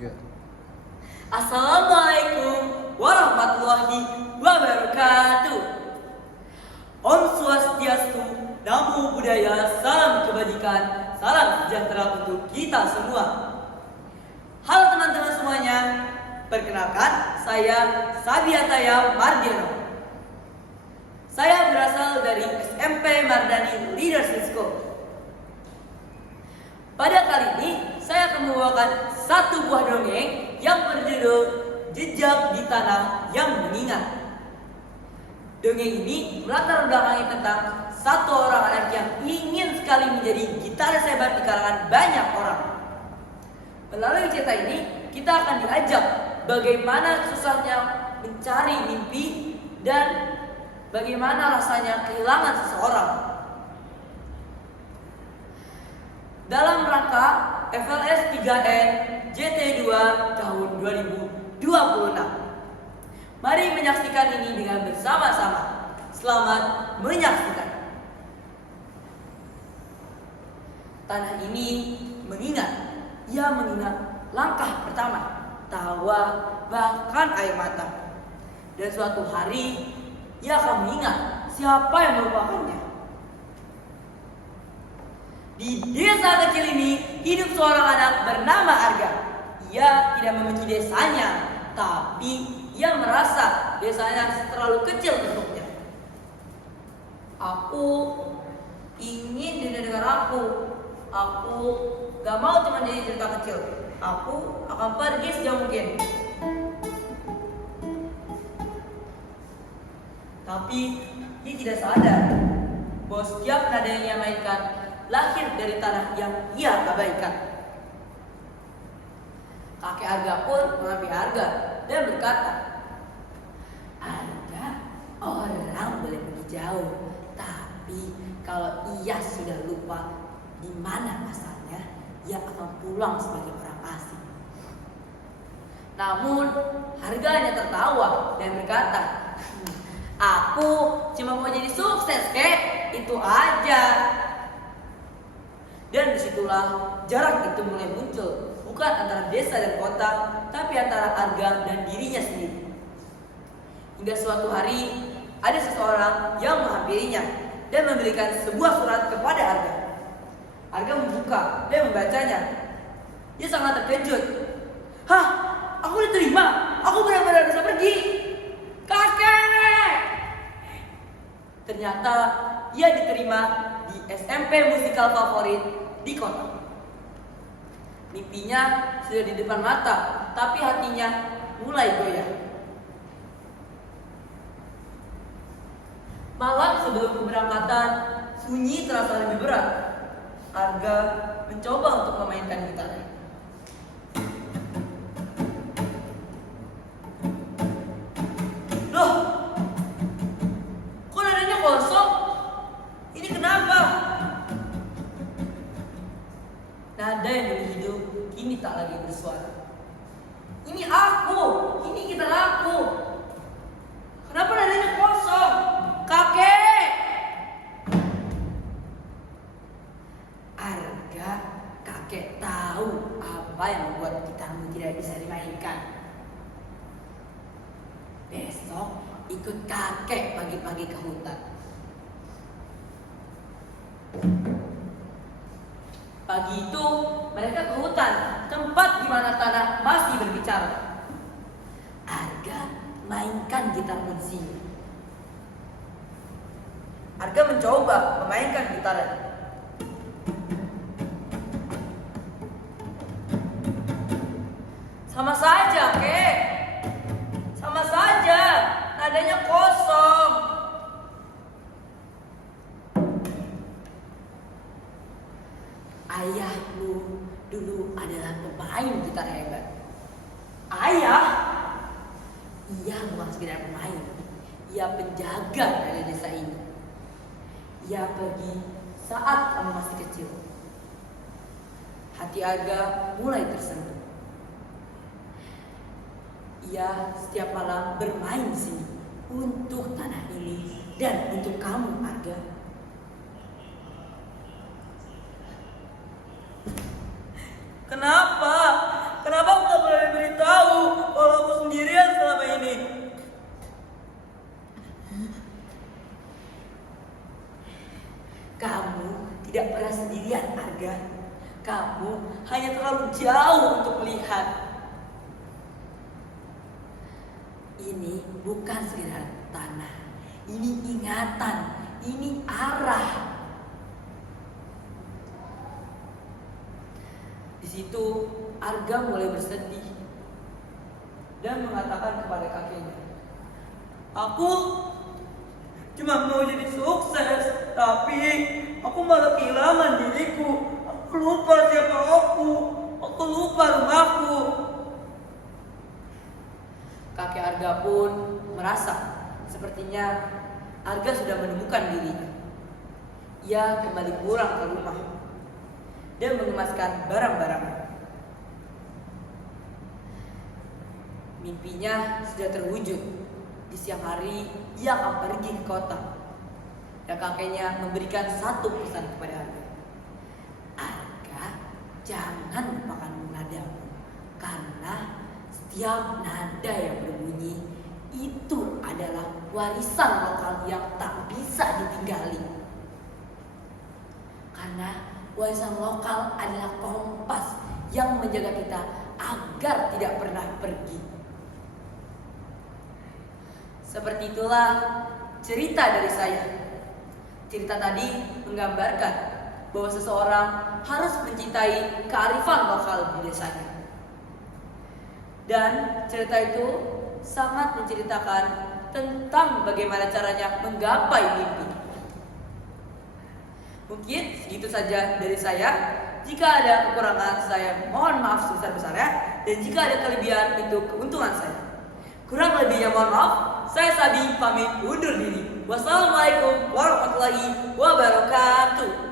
Ya. Assalamualaikum warahmatullahi wabarakatuh. Om Swastiastu, Namo Buddhaya, salam kebajikan, salam sejahtera untuk kita semua. Halo teman-teman semuanya, perkenalkan saya Sabiataya Mardiono. Saya berasal dari SMP Mardani Leadership School. Pada kali ini saya akan membawakan satu buah dongeng yang berjudul Jejak di Tanah yang Mengingat. Dongeng ini melatar belakangi tentang satu orang anak yang ingin sekali menjadi gitaris hebat di kalangan banyak orang. Melalui cerita ini kita akan diajak bagaimana susahnya mencari mimpi dan bagaimana rasanya kehilangan seseorang. Dalam rangka FLS 3N JT2 tahun 2026. Mari menyaksikan ini dengan bersama-sama. Selamat menyaksikan. Tanah ini mengingat. Ia mengingat langkah pertama, tawa, bahkan air mata. Dan suatu hari ia akan mengingat siapa yang melupakannya. Di desa kecil ini hidup seorang anak bernama Arga. Ia tidak membenci desanya, tapi ia merasa desanya terlalu kecil untuknya. Aku ingin jadi negara aku. Aku gak mau cuma jadi cerita kecil. Aku akan pergi sejauh mungkin. Tapi dia tidak sadar bahwa setiap nada yang ia mainkan lahir dari tanah yang ia abaikan. Kakek Arga pun mengambil Arga dan berkata, Arga, orang boleh pergi jauh, tapi kalau ia sudah lupa di mana asalnya, ia akan pulang sebagai orang asing. Namun Arga hanya tertawa dan berkata, aku cuma mau jadi sukses, kek, itu aja. Dan disitulah jarak itu mulai muncul, bukan antara desa dan kota, tapi antara Arga dan dirinya sendiri. Hingga suatu hari ada seseorang yang menghampirinya dan memberikan sebuah surat kepada Arga. Arga membuka dan membacanya. Dia sangat terkejut. Hah, aku diterima, aku benar-benar bisa pergi. Kakek! Ternyata ia diterima di SMP musikal favorit di kota. Mimpinya sudah di depan mata, tapi hatinya mulai goyah. Malam sebelum keberangkatan, sunyi terasa lebih berat. Arga mencoba untuk memainkan gitarnya. Loh, kok nadanya kosong? Ini kenapa? Nada yang dulu hidup kini tak lagi bersuara. Ini aku, ini gitar aku. Kenapa nadanya kosong? Kakek! Arga, kakek tahu apa yang membuat gitarmu tidak bisa dimainkan. Besok ikut kakek pagi-pagi ke hutan. Pagi itu mereka ke hutan, tempat di mana tanah masih berbicara. Arga, mainkan gitarmu di sini. Arga mencoba memainkan gitarnya. Sama saja, kek. Sama saja, nadanya kosong. Ayahmu dulu adalah pemain gitar hebat. Ayah? Ia bukan sekedar pemain. Ia penjaga dari desa ini. Ia pergi saat kamu masih kecil. Hati Arga mulai tersentuh. Ia setiap malam bermain di sini untuk tanah ini dan untuk kamu, Arga. Kenapa? Kenapa aku gak boleh Arga. Kamu hanya terlalu jauh untuk melihat. Ini bukan sekedar tanah, ini ingatan, ini arah. Di situ Arga mulai bersedih dan mengatakan kepada kakeknya, "Aku cuma mau jadi sukses, tapi aku malah kehilangan diriku. Aku lupa siapa aku lupa rumahku." Kakek Arga pun merasa sepertinya Arga sudah menemukan dirinya. Ia kembali pulang ke rumah dan mengemaskan barang-barangnya. Mimpinya sudah terwujud. Di siang hari ia akan pergi ke kota. Dan kakeknya memberikan satu pesan kepada Arga. "Arga, jangan lupakan nadamu, karena setiap nada yang berbunyi itu adalah warisan lokal yang tak bisa ditinggali. Karena warisan lokal adalah kompas yang menjaga kita agar tidak pernah pergi." Seperti itulah cerita dari saya. Cerita tadi menggambarkan bahwa seseorang harus mencintai kearifan lokal di desanya. Dan cerita itu sangat menceritakan tentang bagaimana caranya menggapai mimpi. Mungkin segitu saja dari saya. Jika ada kekurangan, saya mohon maaf sebesar-besarnya. Dan jika ada kelebihan, itu keuntungan saya. Kurang lebihnya mohon maaf. Saya Sabi pamit undur diri. Wassalamualaikum warahmatullahi wabarakatuh.